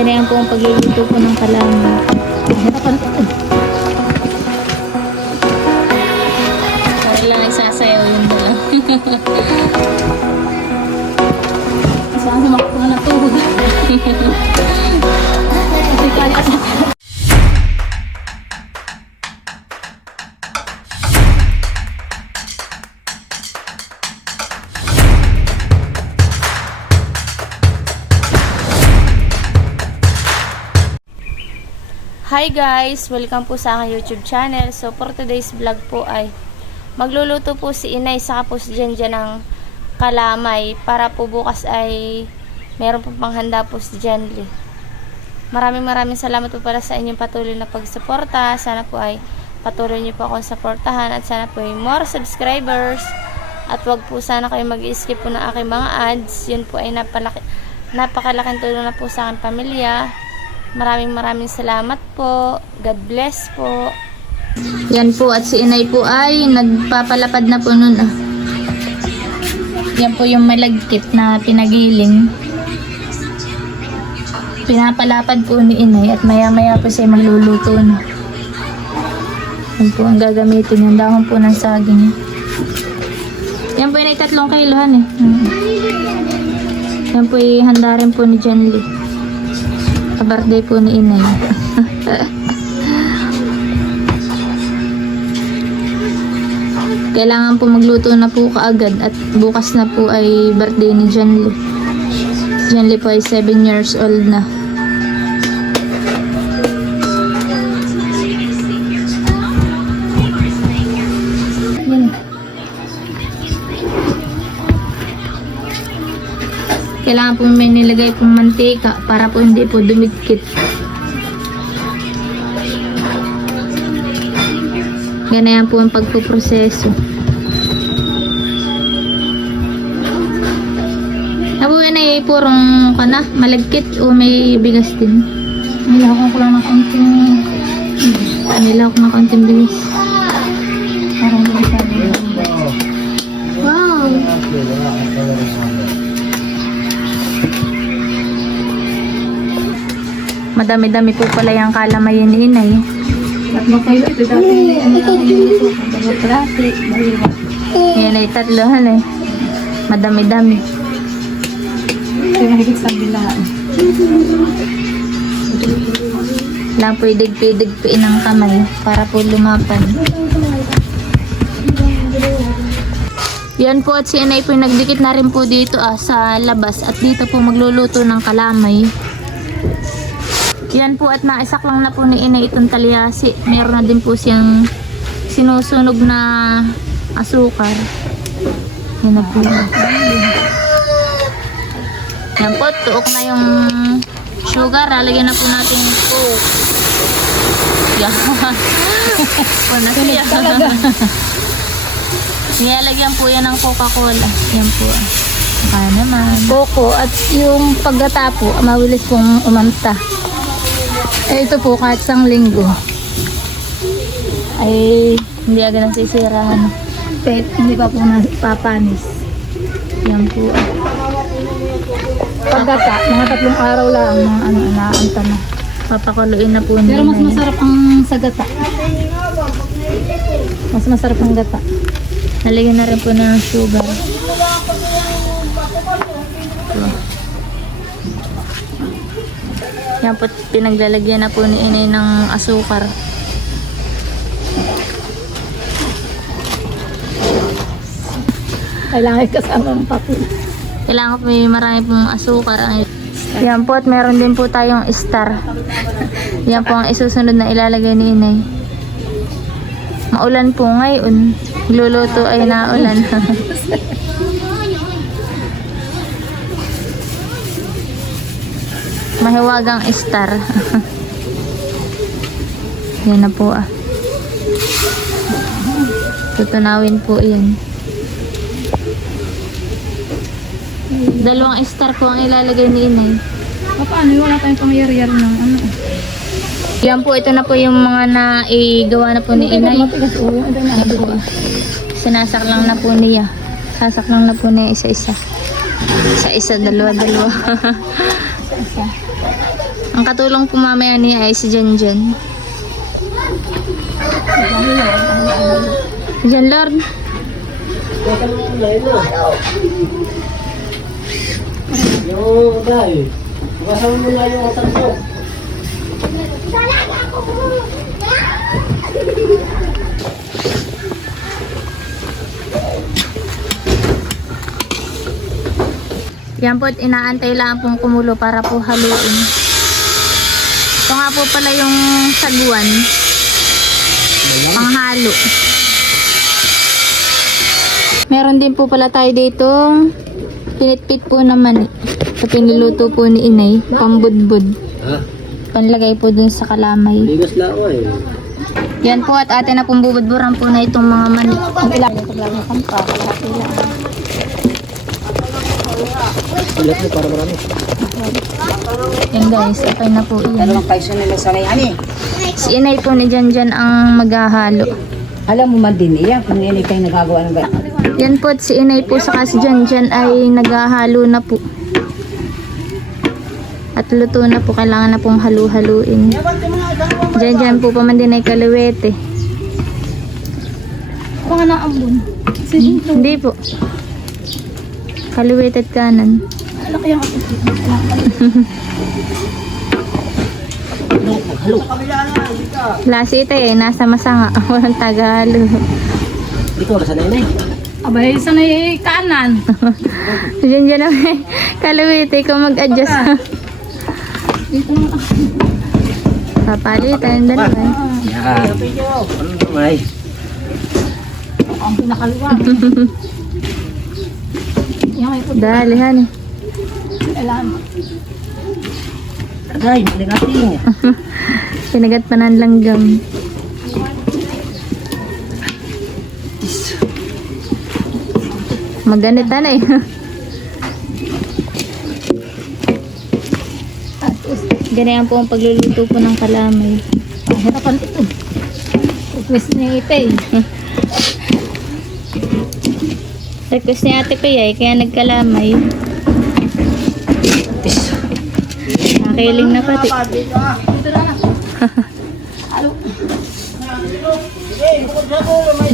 Ganyan po ang pagluluto po ng kalamay. Wala nagsasayaw yun na lang. Saan sa mga natulog? Hi guys! Welcome po sa aking YouTube channel. So for today's vlog po ay magluluto po si Inay saka po si Janjan ng kalamay para po bukas ay meron po panghanda po si Janly. Maraming salamat po pala sa inyong patuloy na pagsuporta. Sana po ay patuloy niyo po akong suportahan at sana po ay more subscribers. At wag po sana kayo mag-skip po ng aking mga ads. Yun po ay napakalaking tulong na po sa aking pamilya. Maraming salamat po. God bless po. Yan po at si Inay po ay nagpapalapad na po nun. Yan po yung malagkit na pinagiling. Pinapalapad po ni Inay at maya po siya magluluto na. Yan po ang gagamitin. Yung dahon po ng saging. Yan po Inay 3 kilohan eh. Yan po ay handa rin po ni Janly. Birthday po ni Inay. Kailangan po magluto na po kaagad at bukas na po ay birthday ni Janly. Janly po ay 7 years old na. Yan. Kailangan po may nilagay pong mantika para po hindi po dumikit. Ganyan po ang pagpuproseso. Apo yun ay purong malagkit o may bigas din? Nilakaw ko lang ng konting Nilakaw ko ng konting bigas. parang bilis. Wow! Madami-dami po pala yung kalamayan ni Inay. 3 kilo ito dati. Dalawa klase. Yan ay 3 eh. Madami-dami. Ito yung higit sa bilaan. Lang po idigpi-digpiin ng kamay para po lumapan. Yan po at si Inay po nagdikit na rin po dito sa labas at dito po magluluto ng kalamay. Yan po at naisak lang na po ni Inay itong talyasi. Meron na din po siyang sinusunog na asukar. Yan na po. Yan po, tuok na yung sugar. Lalagyan na po natin yung coke. Yan. Wala siya. Nilalagyan po yan ng Coca-Cola. Yan po. Baka naman. Coco at yung paggata po, mabilis pong umanta. Ito po kahit 1 linggo Ay, hindi agad nasisirahan. kahit hindi pa po napapanis. Yan po. Paggata, mga 3 araw lang naanta na. Papakuluin na po nila. Pero mas masarap ang sa gata. Mas masarap ang gata. Nalagyan na rin po ng sugar. Yan po, pinaglalagyan na po ni Inay ng asukar. Kailangan kasama ang papi. Kailangan po may marami pong asukar. Yan po at meron din po tayong star. Yan po ang isusunod na ilalagay ni Inay. Maulan po ngayon. Luluto ay naulan. Mahiwagang star. Yan na po Tutunawin po yan. 2 star po ang ilalagay ni Inay. Paano? Wala tayong pangyayari ng ano. Yan po, ito na po yung mga naigawa na po ni Inay. Yan po. Sinasaklang na po niya. Sasaklang na po niya isa-isa. Isa-isa, dalawa-dalawa. Ang katulong po mamaya niya ay si Janjan. Jan Lord. Yung dahil, kasama mo na yung otak mo. Yan po, inaantay lang pong kumulo para po haluin. Ito nga po pala yung saguan. Panghalo. Meron din po pala tayo dito pinitpit po naman. Sa piniluto po ni Inay. Pambudbud. Ha? Panlagay po dun sa kalamay. Ligas lang ako eh. Yan po at atin na pong bubudburan po na itong mga mani. Ang ilang paglalakang pa. Ulit mo para marami. Yan guys, okay na po yan. Dalawang paiso nila sa ngayon Si Inay po ni Janjan ang maghahalo. Alam mo man din iya kung yan kayo nagagawa ng ganyan. Yan po at si Inay po saka si Janjan ay naghahalo na po. At luto na po, kailangan na pong halu-haluin. Janjan po pa man din ay kaluwete. Kung ano ambon. Hindi po. Kaluwete at kanan. Alaki yung Lasi ito eh, nasa masanga. Walang tagahalo. Hindi ko kasanay na eh. Abay, sanay kanan. Janjan na may kaluwete ko mag-adjust. Papalitan, dalawa. Yan. Ano naman? Ang pinakaluwa. Yung may puti. Dali, honey. Alam. Agay, nagating. Pinagat pa ng langgam. Maganit na eh. Ganyan po ang pagluluto po ng kalamay. Hirapan ito. Request ni Ipay. Request ni Ate Pay kaya nagkalamay. Nakiling na pati.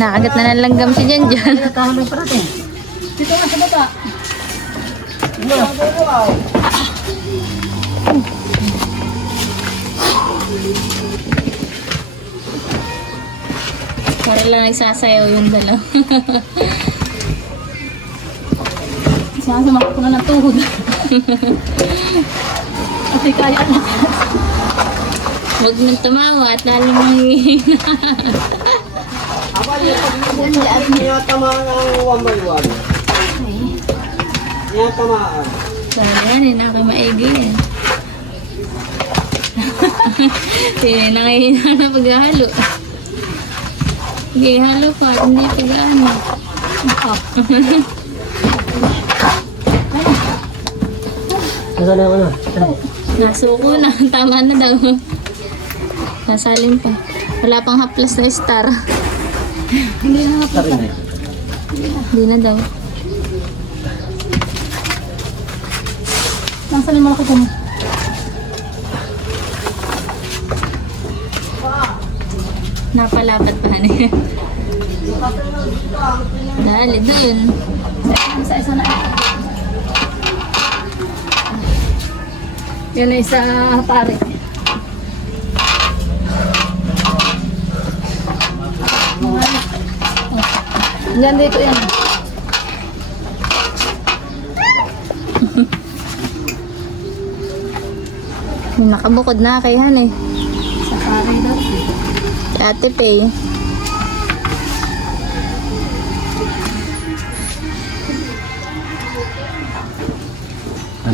Nakagat na ng langgam si Janjan. Dito nga sa baba. Para lang nagsasayaw yung dalaw. Sinasama ko na ng tuhod. Kasi kaya na. Huwag nang tumawa at lalo manghihina. Niya tamaan ang 1 by 1. Niya tamaan. Sana yan, hindi maigi yan. Nakihina na paghahalo. Sige, halo pa at hindi pag-ano. Nasaan na ako na? Nasuko na, tama na daw. Nasalin pa. Wala pang haplas na star. Sabi na eh. Hindi na daw. Nasaan yung malaki ko mo? Napalapat pa niya. Dali doon. Sa isa na ito. Yan ay sa pare. Yan dito yan. May nakabukod na kay Han eh. Sa pare daw. Si Ate Pay.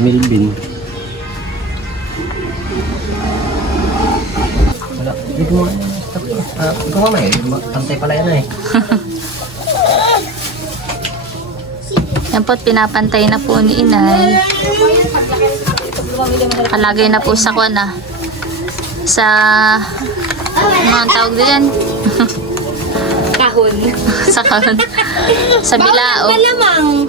Milbin. Wala. Dito mo. Ito mo may. Pantay pala yan eh. Yan po't pinapantay na po ni Inay. Kalagay na po sa kwana. Sa ano ang tawag din? Kahon. Sa kahon. Sa bilao. Malamang.